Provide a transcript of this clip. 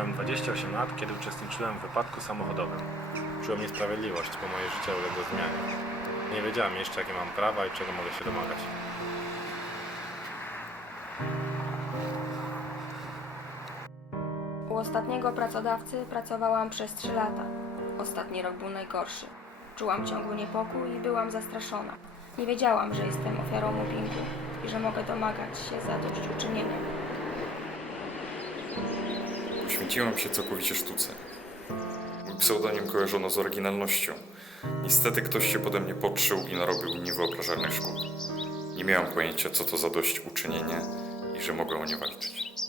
Miałem 28 lat, kiedy uczestniczyłem w wypadku samochodowym. Czułem niesprawiedliwość, bo moje życie uległo zmianie. Nie wiedziałem jeszcze, jakie mam prawa i czego mogę się domagać. U ostatniego pracodawcy pracowałam przez 3 lata. Ostatni rok był najgorszy. Czułam ciągły niepokój i byłam zastraszona. Nie wiedziałam, że jestem ofiarą mobbingu i że mogę domagać się zadośćuczynienia. Poświęciłem się całkowicie sztuce. Mój pseudonim kojarzono z oryginalnością. Niestety ktoś się pode mnie podszył i narobił niewyobrażalnych szkód. Nie miałem pojęcia, co to za dość uczynienie i że mogę o nie walczyć.